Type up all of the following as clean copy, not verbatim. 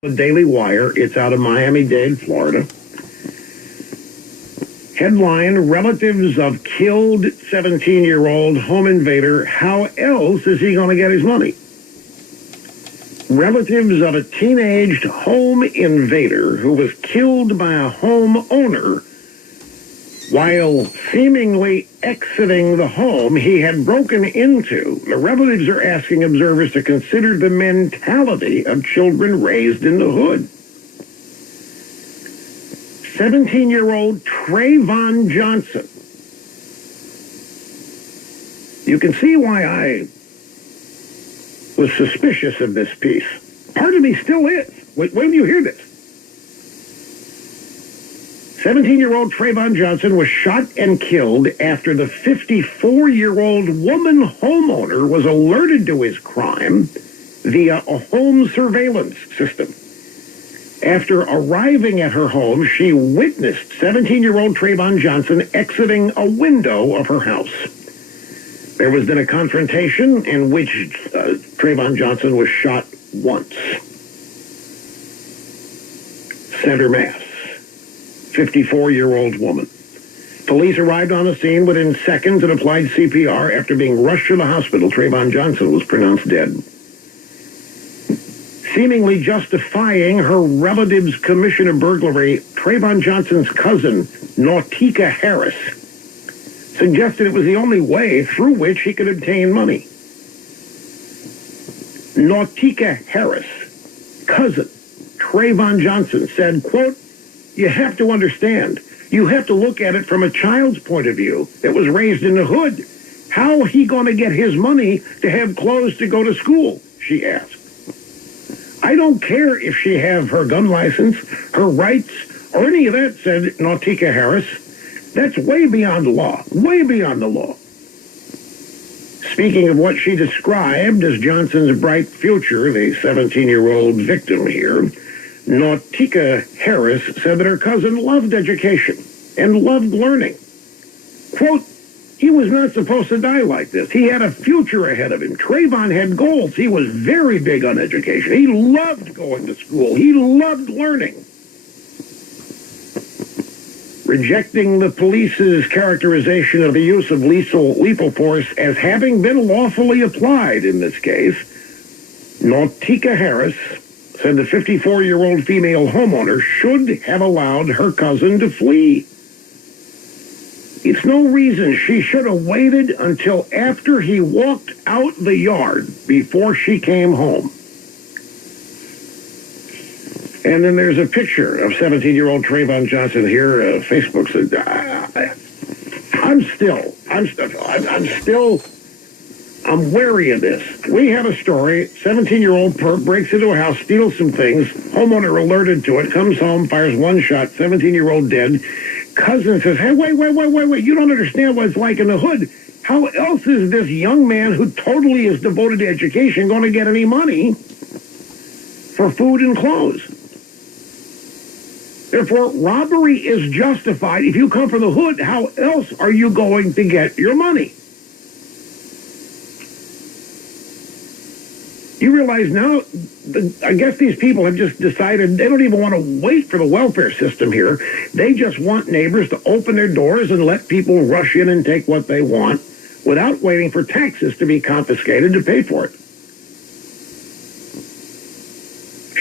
The Daily Wire. It's out of Miami-Dade, Florida. Headline: relatives of killed 17-year-old home invader. How else is he going to get his money? Relatives of a teenaged home invader who was killed by a homeowner while seemingly exiting the home he had broken into. The relatives are asking observers to consider the mentality of children raised in the hood. 17-year-old Trayvon Johnson. You can see why I was suspicious of this piece. Part of me still is. Wait till you hear this. 17-year-old Trayvon Johnson was shot and killed after the 54-year-old woman homeowner was alerted to his crime via a home surveillance system. After arriving at her home, she witnessed 17-year-old Trayvon Johnson exiting a window of her house. There was then a confrontation in which Trayvon Johnson was shot once. Center mass. 54-year-old woman. Police arrived on the scene within seconds and applied CPR. After being rushed to the hospital, Trayvon Johnson was pronounced dead. Seemingly justifying her relative's commission of burglary, Trayvon Johnson's cousin, Nautica Harris, suggested it was the only way through which he could obtain money. Nautica Harris, cousin Trayvon Johnson, said, quote, "You have to understand, you have to look at it from a child's point of view that was raised in the hood. How he going to get his money to have clothes to go to school?" she asked. "I don't care if she have her gun license, her rights, or any of that," said Nautica Harris. "That's way beyond the law, way beyond the law." Speaking of what she described as Johnson's bright future, the 17-year-old victim here, Nautica Harris said that her cousin loved education and loved learning. Quote, "He was not supposed to die like this. He had a future ahead of him. Trayvon had goals. He was very big on education. He loved going to school. He loved learning." Rejecting the police's characterization of the use of lethal force as having been lawfully applied in this case, Nautica Harris said the 54-year-old female homeowner should have allowed her cousin to flee. "It's no reason she should have waited until after he walked out the yard before she came home." And then there's a picture of 17-year-old Trayvon Johnson here. Facebook said, I'm wary of this. We have a story. 17-year-old perp breaks into a house, steals some things. Homeowner alerted to it, comes home, fires one shot, 17-year-old dead. Cousin says, "Hey, wait. You don't understand what it's like in the hood. How else is this young man who totally is devoted to education going to get any money for food and clothes?" Therefore, robbery is justified. If you come from the hood, how else are you going to get your money? You realize now, I guess these people have just decided they don't even want to wait for the welfare system here. They just want neighbors to open their doors and let people rush in and take what they want without waiting for taxes to be confiscated to pay for it.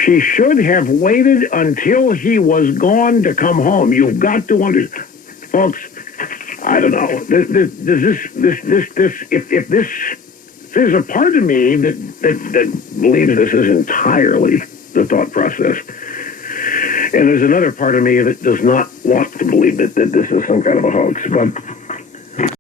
She should have waited until he was gone to come home. You've got to understand, folks. I don't know. There's a part of me that believes this is entirely the thought process, and there's another part of me that does not want to believe that this is some kind of a hoax. But